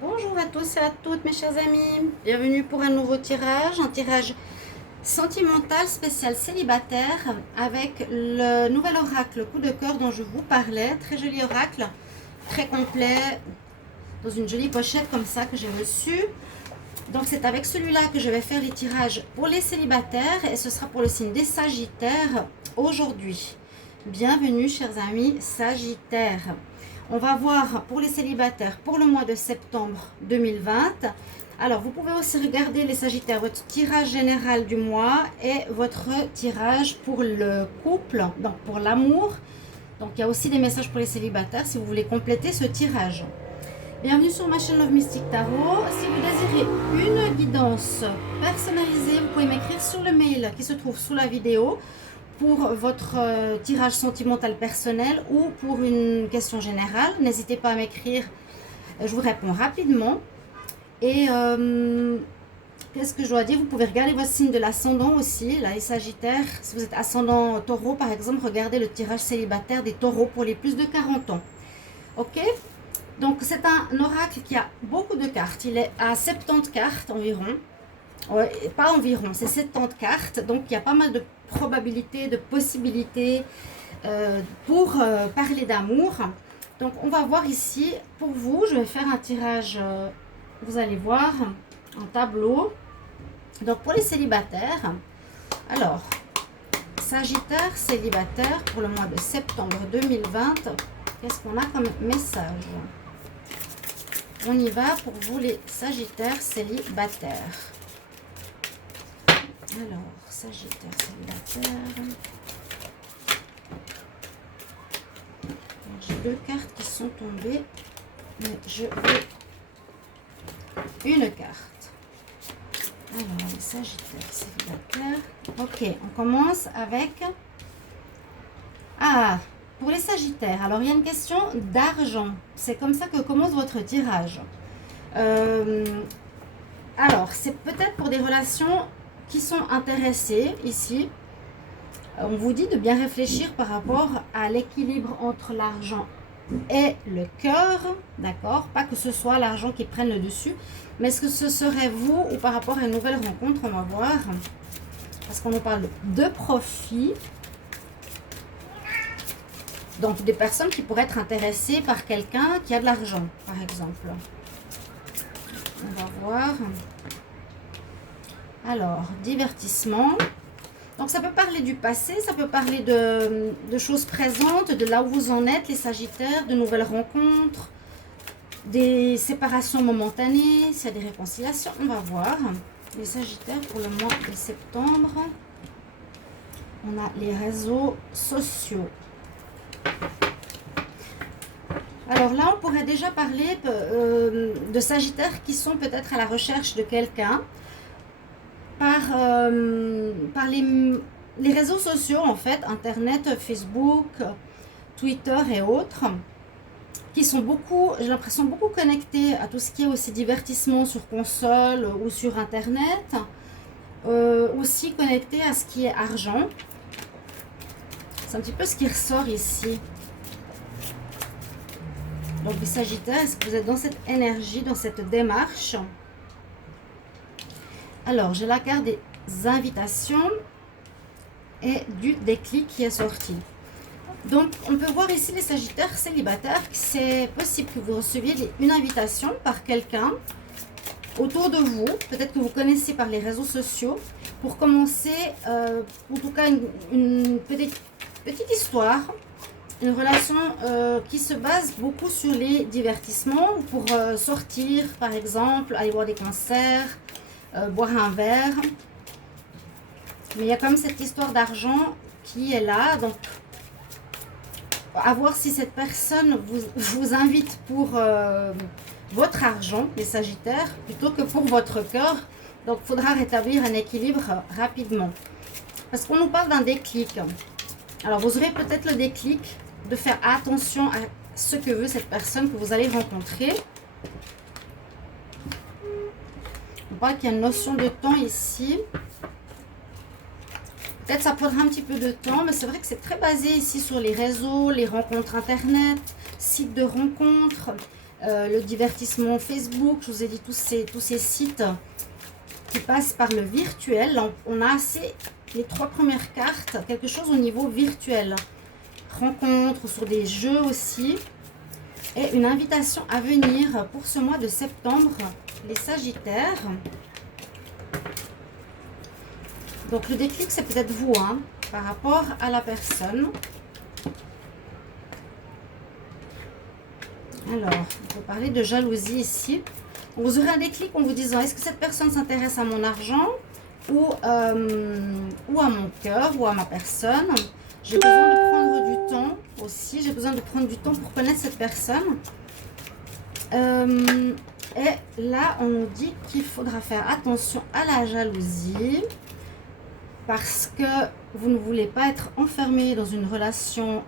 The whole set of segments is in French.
Bonjour à tous et à toutes mes chers amis, bienvenue pour un nouveau tirage, un tirage sentimental spécial célibataire avec le nouvel oracle coup de cœur dont je vous parlais, très joli oracle, très complet, dans une jolie pochette comme ça que j'ai reçue. Donc c'est avec celui-là que je vais faire les tirages pour les célibataires et ce sera pour le signe des Sagittaires aujourd'hui. Bienvenue chers amis Sagittaires. On va voir pour les célibataires pour le mois de septembre 2020. Alors, vous pouvez aussi regarder les Sagittaires, votre tirage général du mois et votre tirage pour le couple, donc pour l'amour. Donc, il y a aussi des messages pour les célibataires si vous voulez compléter ce tirage. Bienvenue sur ma chaîne Love Mystic Tarot. Si vous désirez une guidance personnalisée, vous pouvez m'écrire sur le mail qui se trouve sous la vidéo pour votre tirage sentimental personnel ou pour une question générale. N'hésitez pas à m'écrire, je vous réponds rapidement. Et qu'est-ce que je dois dire? Vous pouvez regarder votre signe de l'ascendant aussi, là les Sagittaires. Si vous êtes ascendant taureau par exemple, regardez le tirage célibataire des taureaux pour les plus de 40 ans. Ok? Donc c'est un oracle qui a beaucoup de cartes, il est à 70 cartes environ. Ouais, pas environ, c'est 70 cartes, donc il y a pas mal de probabilités, de possibilités pour parler d'amour. Donc on va voir ici, pour vous, je vais faire un tirage, vous allez voir, en tableau. Donc pour les célibataires, alors, Sagittaire célibataire pour le mois de septembre 2020, qu'est-ce qu'on a comme message? On y va pour vous les Sagittaires célibataires. Alors, Sagittaire célibataire. J'ai deux cartes qui sont tombées, mais je veux une carte. Alors, les Sagittaires célibataires. Ok, on commence avec... Ah, pour les Sagittaires, alors il y a une question d'argent. C'est comme ça que commence votre tirage. Alors, c'est peut-être pour des relations qui sont intéressés ici. On vous dit de bien réfléchir par rapport à l'équilibre entre l'argent et le cœur, d'accord? Pas que ce soit l'argent qui prenne le dessus, mais est-ce que ce serait vous ou par rapport à une nouvelle rencontre? On va voir, parce qu'on nous parle de profit. Donc des personnes qui pourraient être intéressées par quelqu'un qui a de l'argent, par exemple. On va voir. Alors, divertissement. Donc, ça peut parler du passé, ça peut parler de choses présentes, de là où vous en êtes, les Sagittaires, de nouvelles rencontres, des séparations momentanées, s'il y a des réconciliations. On va voir. Les Sagittaires pour le mois de septembre. On a les réseaux sociaux. Alors là, on pourrait déjà parler de Sagittaires qui sont peut-être à la recherche de quelqu'un. Par les réseaux sociaux en fait, Internet, Facebook, Twitter et autres, qui sont beaucoup, j'ai l'impression, beaucoup connectés à tout ce qui est aussi divertissement sur console ou sur Internet, aussi connectés à ce qui est argent. C'est un petit peu ce qui ressort ici. Donc les Sagittaires, est-ce que vous êtes dans cette énergie, dans cette démarche? Alors, j'ai la carte des invitations et du déclic qui est sorti. Donc, on peut voir ici les Sagittaires célibataires. C'est possible que vous receviez une invitation par quelqu'un autour de vous. Peut-être que vous connaissez par les réseaux sociaux. Pour commencer, en tout cas, une petite histoire. Une relation qui se base beaucoup sur les divertissements. Pour sortir, par exemple, aller voir des concerts. Boire un verre, mais il y a quand même cette histoire d'argent qui est là, donc à voir si cette personne vous invite pour votre argent, les Sagittaires, plutôt que pour votre cœur. Donc il faudra rétablir un équilibre rapidement, parce qu'on nous parle d'un déclic. Alors vous aurez peut-être le déclic de faire attention à ce que veut cette personne que vous allez rencontrer. On voit qu'il y a une notion de temps ici. Peut-être ça prendra un petit peu de temps, mais c'est vrai que c'est très basé ici sur les réseaux, les rencontres internet, sites de rencontres. le divertissement Facebook. Je vous ai dit tous ces sites qui passent par le virtuel. On a assez les 3 premières cartes, quelque chose au niveau virtuel. Rencontres sur des jeux aussi. Et une invitation à venir pour ce mois de septembre, les Sagittaires. Donc le déclic, c'est peut-être vous, hein, par rapport à la personne. Alors, on peut parler de jalousie ici. Vous aurez un déclic en vous disant, est-ce que cette personne s'intéresse à mon argent ou à mon cœur ou à ma personne? J'ai besoin de prendre du temps aussi. J'ai besoin de prendre du temps pour connaître cette personne. Et là, on nous dit qu'il faudra faire attention à la jalousie. Parce que vous ne voulez pas être enfermé dans une relation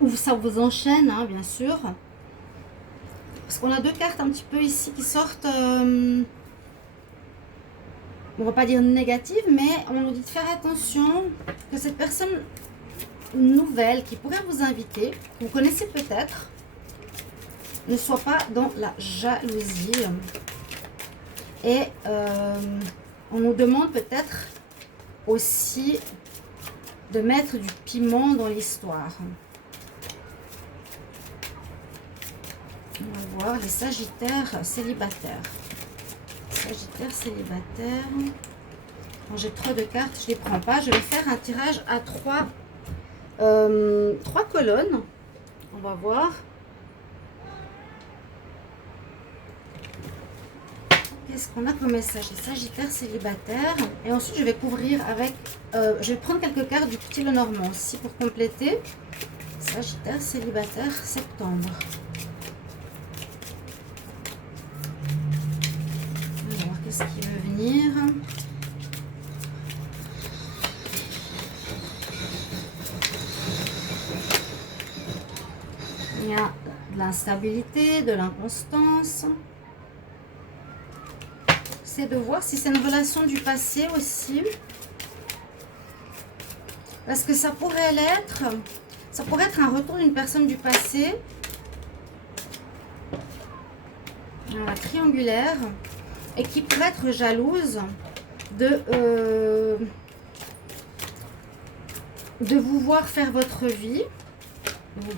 où ça vous enchaîne, hein, bien sûr. Parce qu'on a 2 cartes un petit peu ici qui sortent, on ne va pas dire négatives, mais on nous dit de faire attention que cette personne nouvelle qui pourrait vous inviter, que vous connaissez peut-être, ne soit pas dans la jalousie. Et on nous demande peut-être aussi de mettre du piment dans l'histoire. On va voir les Sagittaires célibataires. Sagittaires célibataires. Quand j'ai trop de cartes, je ne les prends pas. Je vais faire un tirage à 3 colonnes. On va voir. Qu'est-ce qu'on a comme message? Les Sagittaires célibataires. Et ensuite, je vais couvrir avec... je vais prendre quelques cartes du petit Lenormand aussi pour compléter. Sagittaire célibataire, septembre. Alors, qu'est-ce qui veut venir? Il y a de l'instabilité, de l'inconstance. C'est de voir si c'est une relation du passé aussi. Parce que ça pourrait l'être. Ça pourrait être un retour d'une personne du passé. Voilà, triangulaire. Et qui pourrait être jalouse de vous voir faire votre vie.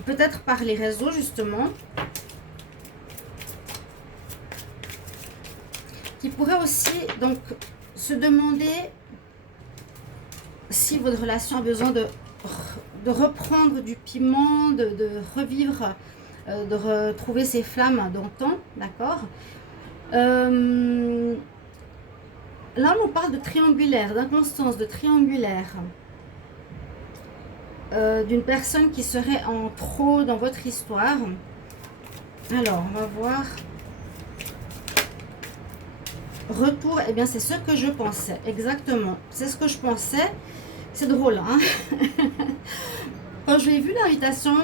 Peut-être par les réseaux, justement. Qui pourrait aussi donc se demander si votre relation a besoin de reprendre du piment, de revivre, de retrouver ses flammes d'antan, d'accord. Là, on nous parle de triangulaire, d'inconstance, de triangulaire, d'une personne qui serait en trop dans votre histoire. Alors, on va voir. Retour, eh bien c'est ce que je pensais, exactement, c'est ce que je pensais. C'est drôle, hein. Quand j'ai vu l'invitation,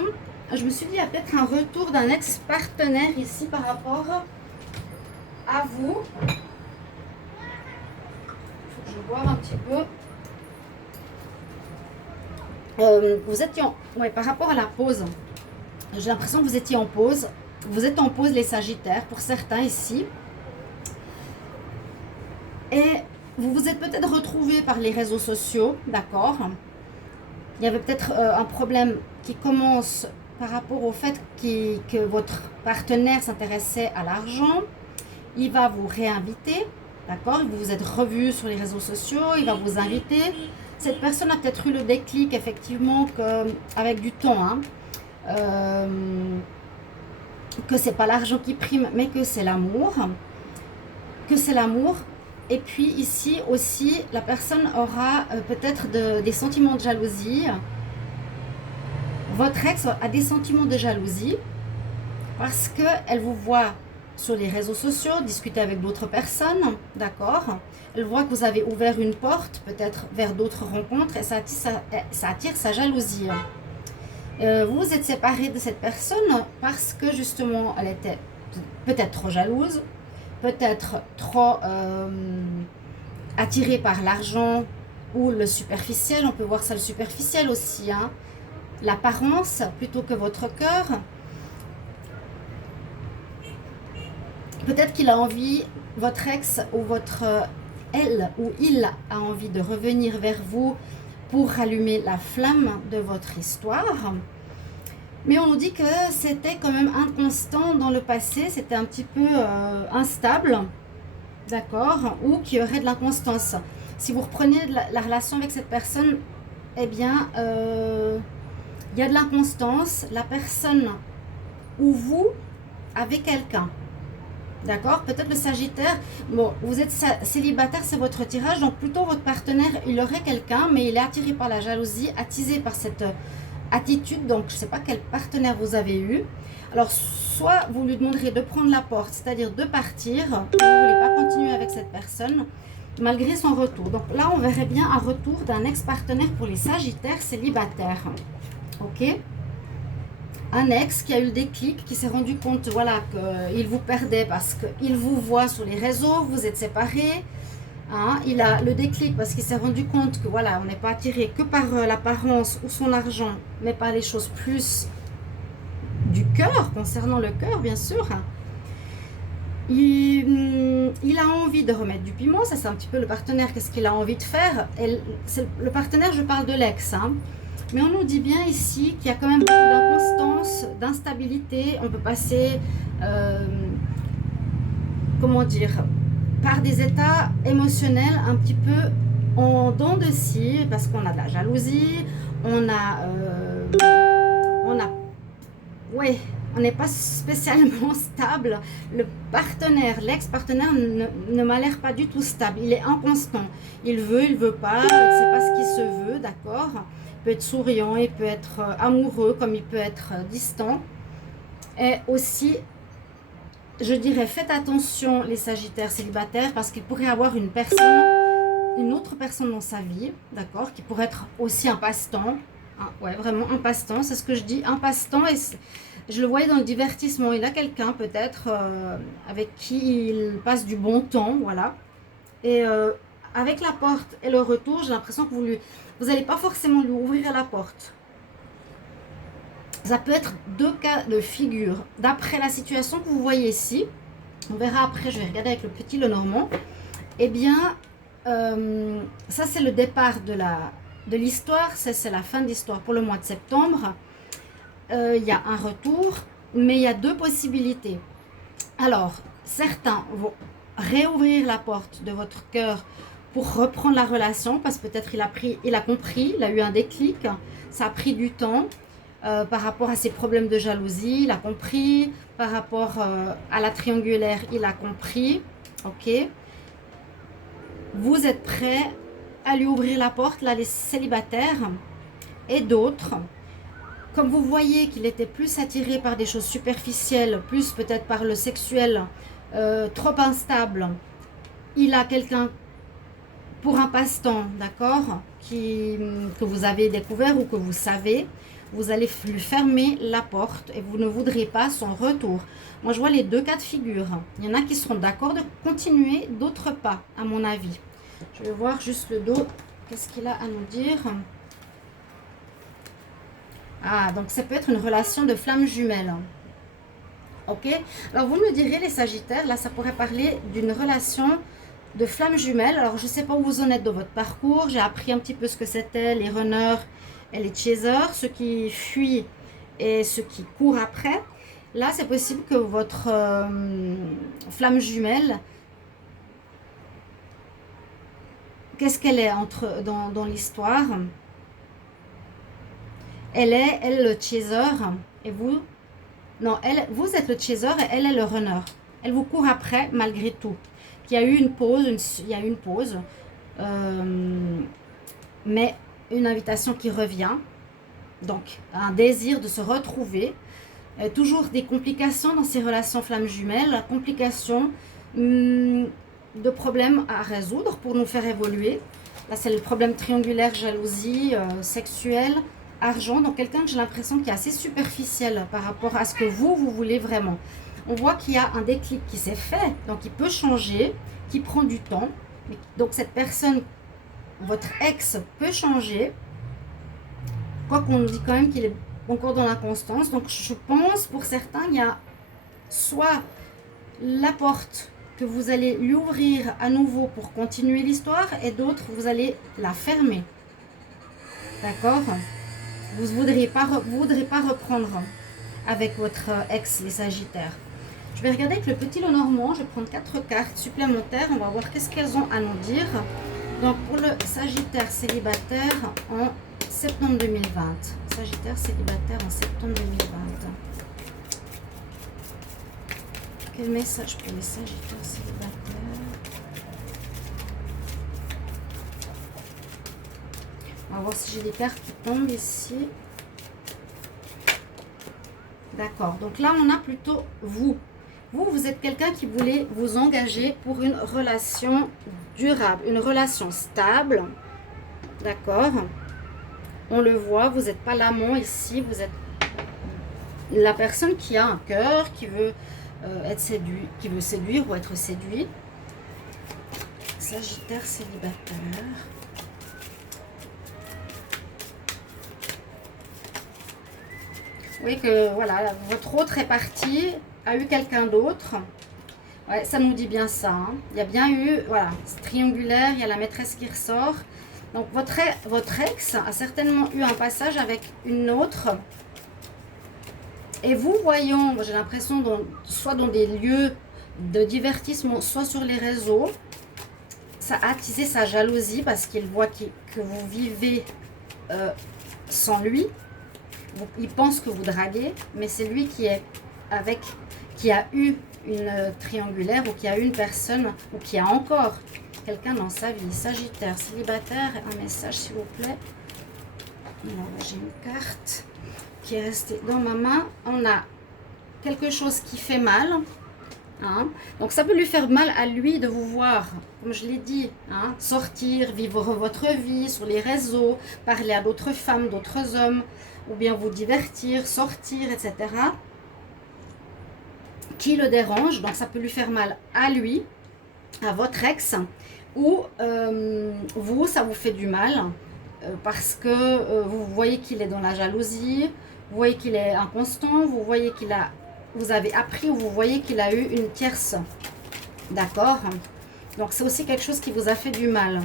je me suis dit, il y a peut-être un retour d'un ex-partenaire ici par rapport à vous. Il faut que je vois un petit peu. Vous étiez en... Ouais, par rapport à la pause, j'ai l'impression que vous étiez en pause. Vous êtes en pause, les Sagittaires, pour certains ici. Et vous vous êtes peut-être retrouvés par les réseaux sociaux, d'accord. Il y avait peut-être un problème qui commence par rapport au fait que votre partenaire s'intéressait à l'argent. Il va vous réinviter, d'accord. Vous vous êtes revus sur les réseaux sociaux, il va vous inviter. Cette personne a peut-être eu le déclic, effectivement, avec du temps, hein, que c'est pas l'argent qui prime, mais que c'est l'amour. Que c'est l'amour. Et puis ici aussi, la personne aura peut-être des sentiments de jalousie. Votre ex a des sentiments de jalousie parce qu'elle vous voit sur les réseaux sociaux, discuter avec d'autres personnes, d'accord. Elle voit que vous avez ouvert une porte, peut-être vers d'autres rencontres, et ça attire sa jalousie. Vous vous êtes séparé de cette personne parce que justement, elle était peut-être trop jalouse, peut-être trop attirée par l'argent ou le superficiel. On peut voir ça, le superficiel aussi, hein. L'apparence plutôt que votre cœur. Peut-être qu'il a envie, votre ex ou votre elle ou il a envie de revenir vers vous pour rallumer la flamme de votre histoire. Mais on nous dit que c'était quand même inconstant dans le passé, c'était un petit peu instable, d'accord, ou qu'il y aurait de l'inconstance. Si vous reprenez la relation avec cette personne, eh bien, il y a de l'inconstance. La personne ou vous avez quelqu'un. D'accord? Peut-être le Sagittaire, bon, vous êtes célibataire, c'est votre tirage, donc plutôt votre partenaire, il aurait quelqu'un, mais il est attiré par la jalousie, attisé par cette attitude, donc je ne sais pas quel partenaire vous avez eu. Alors, soit vous lui demanderez de prendre la porte, c'est-à-dire de partir, vous ne voulez pas continuer avec cette personne, malgré son retour. Donc là, on verrait bien un retour d'un ex-partenaire pour les Sagittaires célibataires. Ok? Un ex qui a eu le déclic, qui s'est rendu compte, voilà, qu'il vous perdait parce qu'il vous voit sur les réseaux, vous êtes séparés. Hein, il a le déclic parce qu'il s'est rendu compte que voilà, on n'est pas attiré que par l'apparence ou son argent, mais par les choses plus du cœur, concernant le cœur, bien sûr. Il a envie de remettre du piment, ça c'est un petit peu le partenaire, qu'est-ce qu'il a envie de faire. Et le partenaire, je parle de l'ex, hein. Mais on nous dit bien ici qu'il y a quand même beaucoup d'inconstance, d'instabilité. On peut passer, comment dire, par des états émotionnels un petit peu en dents de scie, parce qu'on a de la jalousie, on n'est pas spécialement stable. Le partenaire, l'ex-partenaire ne m'a l'air pas du tout stable. Il est inconstant. Il veut pas, c'est pas ce qui se veut, d'accord. Il peut être souriant, il peut être amoureux, comme il peut être distant. Et aussi, je dirais, faites attention les Sagittaires célibataires, parce qu'il pourrait y avoir une autre personne dans sa vie, d'accord, qui pourrait être aussi un passe-temps. Ouais, vraiment un passe-temps, c'est ce que je dis, un passe-temps. Et je le voyais dans le divertissement. Il a quelqu'un peut-être avec qui il passe du bon temps, voilà. Et avec la porte et le retour, j'ai l'impression que vous n'allez pas forcément lui ouvrir la porte. Ça peut être deux cas de figure. D'après la situation que vous voyez ici, on verra après, je vais regarder avec le petit Lenormand. Eh bien, ça c'est le départ de l'histoire, c'est la fin de l'histoire pour le mois de septembre. Il y a un retour, mais il y a deux possibilités. Alors, certains vont réouvrir la porte de votre cœur pour reprendre la relation, parce que peut-être il a compris, il a eu un déclic, ça a pris du temps par rapport à ses problèmes de jalousie, il a compris, par rapport à la triangulaire, il a compris, ok. Vous êtes prêts à lui ouvrir la porte, là, les célibataires, et d'autres, comme vous voyez qu'il était plus attiré par des choses superficielles, plus peut-être par le sexuel, trop instable, il a quelqu'un pour un passe-temps, d'accord, que vous avez découvert ou que vous savez, vous allez lui fermer la porte et vous ne voudrez pas son retour. Moi, je vois les deux cas de figure. Il y en a qui seront d'accord de continuer, d'autres pas, à mon avis. Je vais voir juste le dos. Qu'est-ce qu'il a à nous dire? Ah, donc ça peut être une relation de flamme jumelle. Ok? Alors, vous me direz, les Sagittaires, là, ça pourrait parler d'une relation de flamme jumelle. Alors, je ne sais pas où vous en êtes dans votre parcours. J'ai appris un petit peu ce que c'était, les runners et les chasers, ceux qui fuient et ceux qui courent après. Là, c'est possible que votre flamme jumelle, qu'est-ce qu'elle est dans l'histoire? Elle est le chaser et vous... Non, vous êtes le chaser et elle est le runner. Elle vous court après malgré tout. Il y a eu une pause, mais une invitation qui revient. Donc, un désir de se retrouver. Toujours des complications dans ces relations flammes jumelles. Complications de problèmes à résoudre pour nous faire évoluer. Là, c'est le problème triangulaire, jalousie, sexuelle, argent. Donc, quelqu'un que j'ai l'impression qui est assez superficiel par rapport à ce que vous voulez vraiment. On voit qu'il y a un déclic qui s'est fait, donc il peut changer, qui prend du temps. Donc cette personne, votre ex, peut changer. Quoi qu'on nous dit quand même qu'il est encore dans l'inconstance. Donc je pense, pour certains, il y a soit la porte que vous allez lui ouvrir à nouveau pour continuer l'histoire et d'autres, vous allez la fermer. D'accord? Vous ne voudrez pas reprendre avec votre ex, les Sagittaires. Je vais regarder avec le petit Lenormand. Je vais prendre 4 cartes supplémentaires. On va voir qu'est-ce qu'elles ont à nous dire. Donc, pour le Sagittaire célibataire en septembre 2020. Sagittaire célibataire en septembre 2020. Quel message pour les Sagittaires célibataires? On va voir si j'ai des cartes qui tombent ici. D'accord. Donc là, on a plutôt vous. Vous êtes quelqu'un qui voulait vous engager pour une relation durable, une relation stable. D'accord. On le voit, vous n'êtes pas l'amant ici. Vous êtes la personne qui a un cœur, qui veut être séduit, qui veut séduire ou être séduit. Sagittaire célibataire. Vous voyez que voilà, votre autre est parti, a eu quelqu'un d'autre. Ouais, ça nous dit bien ça. Hein. Il y a bien eu, voilà, c'est triangulaire, il y a la maîtresse qui ressort. Donc votre ex a certainement eu un passage avec une autre. Et vous voyant, j'ai l'impression, soit dans des lieux de divertissement, soit sur les réseaux, ça a attisé sa jalousie parce qu'il voit que vous vivez sans lui. Il pense que vous draguez, mais c'est lui qui a eu une triangulaire ou qui a eu une personne ou qui a encore quelqu'un dans sa vie. Sagittaire, célibataire, un message s'il vous plaît. Alors, j'ai une carte qui est restée dans ma main. On a quelque chose qui fait mal. Hein. Donc ça peut lui faire mal à lui de vous voir, comme je l'ai dit, hein, sortir, vivre votre vie sur les réseaux, parler à d'autres femmes, d'autres hommes, ou bien vous divertir, sortir, etc. Qui le dérange, donc ça peut lui faire mal à lui, à votre ex, ou vous, ça vous fait du mal, parce que vous voyez qu'il est dans la jalousie, vous voyez qu'il est inconstant, vous voyez vous avez appris ou vous voyez qu'il a eu une tierce. D'accord? Donc c'est aussi quelque chose qui vous a fait du mal.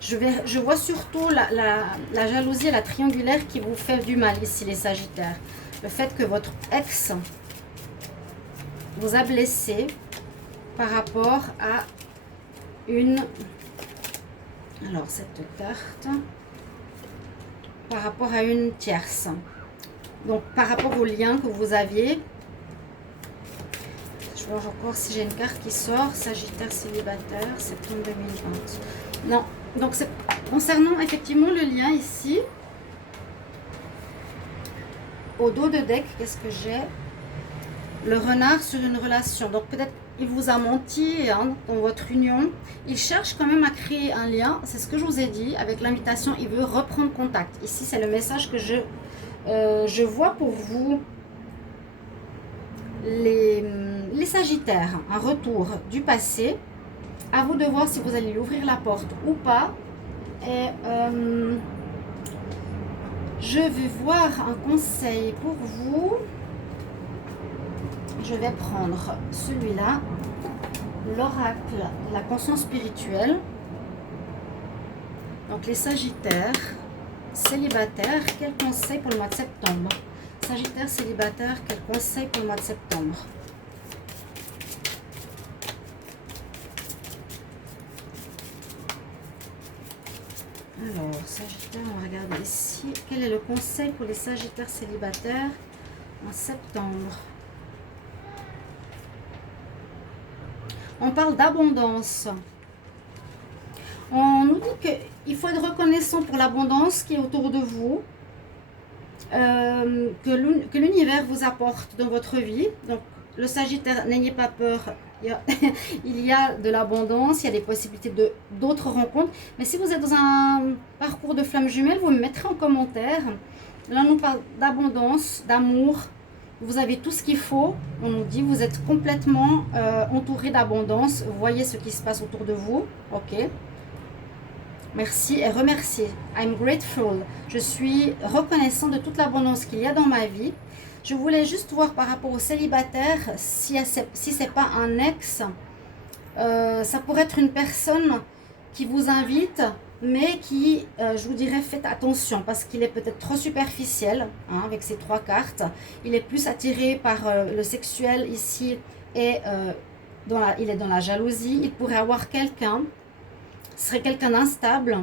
Je vois surtout la jalousie et la triangulaire qui vous fait du mal ici, les Sagittaires. Le fait que votre ex vous a blessé par rapport à une... Alors, cette carte... Par rapport à une tierce. Donc, par rapport au lien que vous aviez... Je vais voir encore si j'ai une carte qui sort. Sagittaire célibataire, septembre 2020. Non. Donc, c'est concernant effectivement le lien ici. Au dos de deck, qu'est-ce que j'ai? Le renard sur une relation. Donc, peut-être il vous a menti hein, dans votre union. Il cherche quand même à créer un lien. C'est ce que je vous ai dit. Avec l'invitation, il veut reprendre contact. Ici, c'est le message que je vois pour vous. Les Sagittaires, un retour du passé. À vous de voir si vous allez lui ouvrir la porte ou pas. Et je vais voir un conseil pour vous. Je vais prendre celui-là, l'oracle, la conscience spirituelle. Donc les Sagittaires, célibataires, quel conseil pour le mois de septembre? Sagittaire, célibataire, quel conseil pour le mois de septembre? Alors, Sagittaire, on va regarder ici. Quel est le conseil pour les Sagittaires célibataires en septembre? On parle d'abondance. On nous dit qu'il faut être reconnaissant pour l'abondance qui est autour de vous, que l'univers vous apporte dans votre vie. Donc, le Sagittaire, n'ayez pas peur. Il y a de l'abondance, il y a des possibilités d'autres rencontres. Mais si vous êtes dans un parcours de flamme jumelle, vous me mettrez en commentaire. Là, on nous parle d'abondance, d'amour. Vous avez tout ce qu'il faut. On nous dit vous êtes complètement entouré d'abondance. Vous voyez ce qui se passe autour de vous. Ok. Merci et remerciez. I'm grateful. Je suis reconnaissant de toute l'abondance qu'il y a dans ma vie. Je voulais juste voir par rapport aux célibataires, si c'est pas un ex, ça pourrait être une personne qui vous invite, mais qui, je vous dirais, faites attention parce qu'il est peut-être trop superficiel, hein, avec ces 3 cartes. Il est plus attiré par le sexuel ici et il est dans la jalousie. Il pourrait avoir quelqu'un, ce serait quelqu'un d'instable.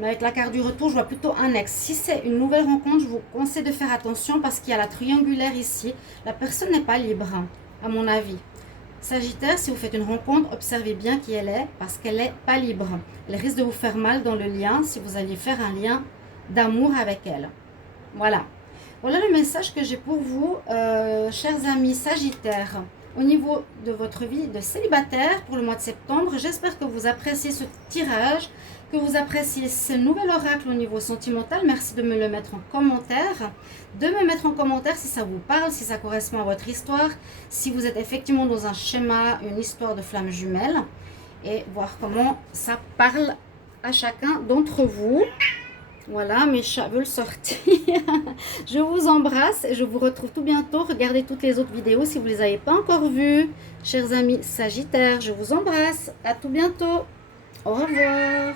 Mais avec la carte du retour, je vois plutôt un ex. Si c'est une nouvelle rencontre, je vous conseille de faire attention parce qu'il y a la triangulaire ici. La personne n'est pas libre, à mon avis. Sagittaire, si vous faites une rencontre, observez bien qui elle est parce qu'elle n'est pas libre. Elle risque de vous faire mal dans le lien si vous alliez faire un lien d'amour avec elle. Voilà. Voilà le message que j'ai pour vous, chers amis Sagittaires. Au niveau de votre vie de célibataire pour le mois de septembre, j'espère que vous appréciez ce tirage, que vous appréciez ce nouvel oracle au niveau sentimental. Merci de me le mettre en commentaire. De me mettre en commentaire si ça vous parle, si ça correspond à votre histoire, si vous êtes effectivement dans un schéma, une histoire de flamme jumelle, et voir comment ça parle à chacun d'entre vous. Voilà, mes chats veulent sortir. Je vous embrasse et je vous retrouve tout bientôt. Regardez toutes les autres vidéos si vous ne les avez pas encore vues. Chers amis Sagittaires, je vous embrasse. À tout bientôt. Au revoir.